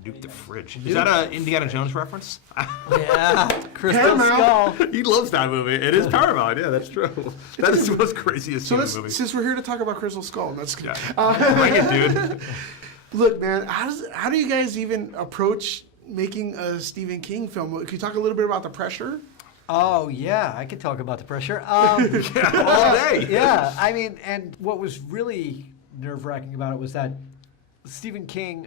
Nuke the fridge. Is that an Indiana Jones reference? Yeah, Crystal Skull. He loves that movie. It is Paramount. Yeah, that's true. That is the most craziest scene in the movie. Since we're here to talk about Crystal Skull, that's good. Yeah. Bring it, dude. Look, man, how do you guys even approach making a Stephen King film? Can you talk a little bit about the pressure? Oh, yeah, I could talk about the pressure. All day. Yeah, I mean, and what was really nerve-wracking about it was that Stephen King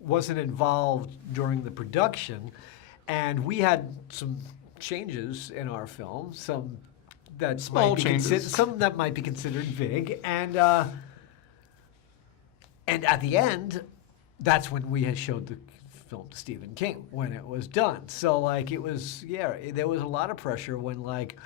wasn't involved during the production, and we had some changes in our film, some that Small changes. some that might be considered big, and at the end, that's when we had showed the film to Stephen King when it was done. So like it was, yeah, there was a lot of pressure when like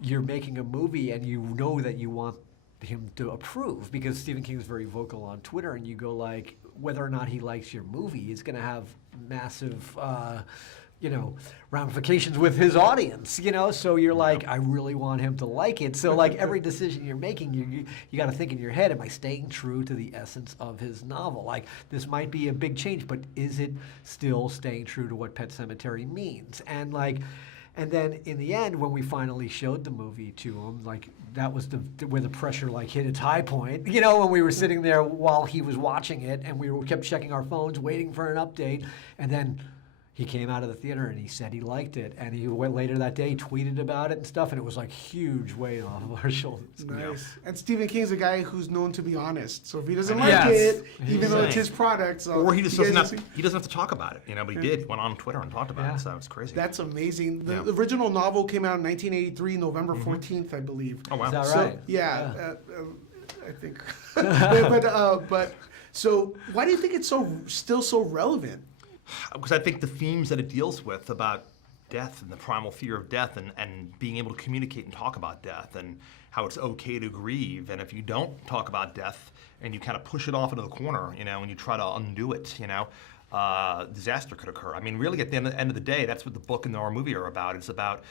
you're making a movie and you know that you want him to approve, because Stephen King's very vocal on Twitter, and you go like, whether or not he likes your movie is going to have massive, ramifications with his audience, so you're like, I really want him to like it. So like every decision you're making, you got to think in your head, am I staying true to the essence of his novel? Like, this might be a big change, but is it still staying true to what Pet Sematary means? And like, and then in the end, when we finally showed the movie to him, like that was where the pressure like hit its high point. When we were sitting there while he was watching it, and we kept checking our phones, waiting for an update, and then he came out of the theater and he said he liked it, and he went later that day, tweeted about it and stuff, and it was like huge weight off of our shoulders. Nice. And Stephen King's a guy who's known to be honest. So if he doesn't like it, even though it's his product, so or he just doesn't have to talk about it, but he did. He went on Twitter and talked about it, so it's crazy. That's amazing. The original novel came out in 1983, November 14th, I believe. Oh wow. Is that right? Yeah. I think. but so why do you think it's still so relevant? Because I think the themes that it deals with about death and the primal fear of death, and being able to communicate and talk about death, and how it's okay to grieve, and if you don't talk about death and you kind of push it off into the corner, and you try to undo it, disaster could occur. I mean, really, at the end of the day, that's what the book and our movie are about. It's about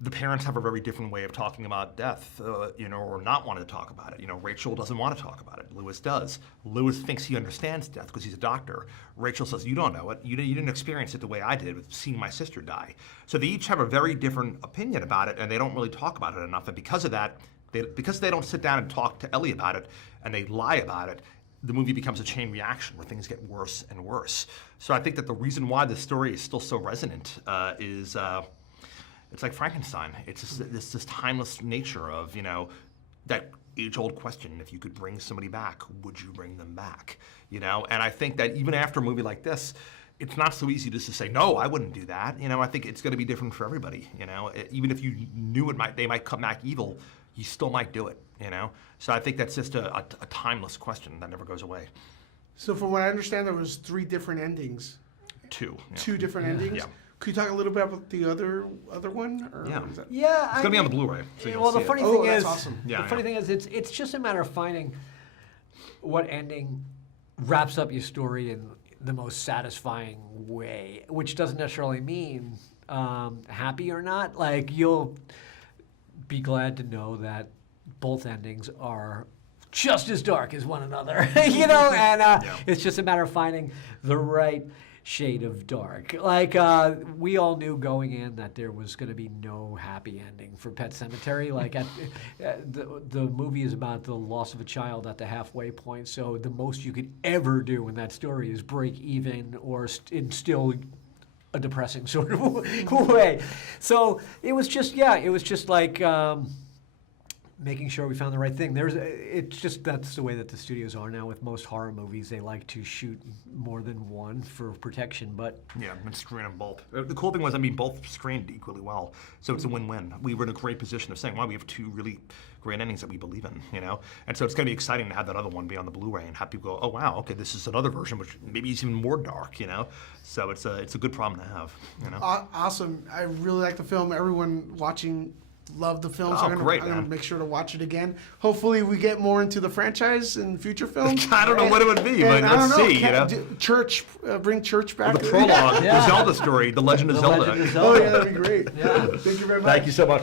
the parents have a very different way of talking about death, or not wanting to talk about it. Rachel doesn't want to talk about it. Lewis does. Lewis thinks he understands death because he's a doctor. Rachel says, you don't know it. You didn't experience it the way I did with seeing my sister die. So they each have a very different opinion about it, and they don't really talk about it enough. And because of that, because they don't sit down and talk to Ellie about it, and they lie about it, the movie becomes a chain reaction where things get worse and worse. So I think that the reason why this story is still so resonant is... it's like Frankenstein. It's just this timeless nature of, that age-old question, if you could bring somebody back, would you bring them back? And I think that even after a movie like this, it's not so easy just to say, no, I wouldn't do that. I think it's going to be different for everybody, Even if you knew they might come back evil, you still might do it, So I think that's just a timeless question that never goes away. So from what I understand, there was 3 different endings. 2. Yeah. 2 different endings? Yeah. Could you talk a little bit about the other one? Or yeah. Is that... Yeah. It's going to be on the Blu-ray. So well, the funny thing is, awesome. The funny thing is, it's just a matter of finding what ending wraps up your story in the most satisfying way, which doesn't necessarily mean happy or not. Like, you'll be glad to know that both endings are just as dark as one another, and it's just a matter of finding the right shade of dark. Like, we all knew going in that there was going to be no happy ending for Pet Sematary. Like, the movie is about the loss of a child at the halfway point, so the most you could ever do in that story is break even or instill a depressing sort of way. So it was just like making sure we found the right thing. That's the way that the studios are now with most horror movies. They like to shoot more than one for protection, but... Yeah, and screen them both. The cool thing was, both screened equally well, so it's a win-win. We were in a great position of saying, wow, we have 2 really great endings that we believe in, And so it's going to be exciting to have that other one be on the Blu-ray and have people go, oh, wow, okay, this is another version, which maybe is even more dark, So it's a good problem to have, Awesome. I really like the film. Everyone watching loved the film, so I'm going to make sure to watch it again. Hopefully we get more into the franchise in future films. I don't know what it would be, but let's see. Church, bring Church back. Or the prologue, the Zelda story, The Legend of Zelda. Oh yeah, that'd be great. Yeah. Thank you very much. Thank you so much.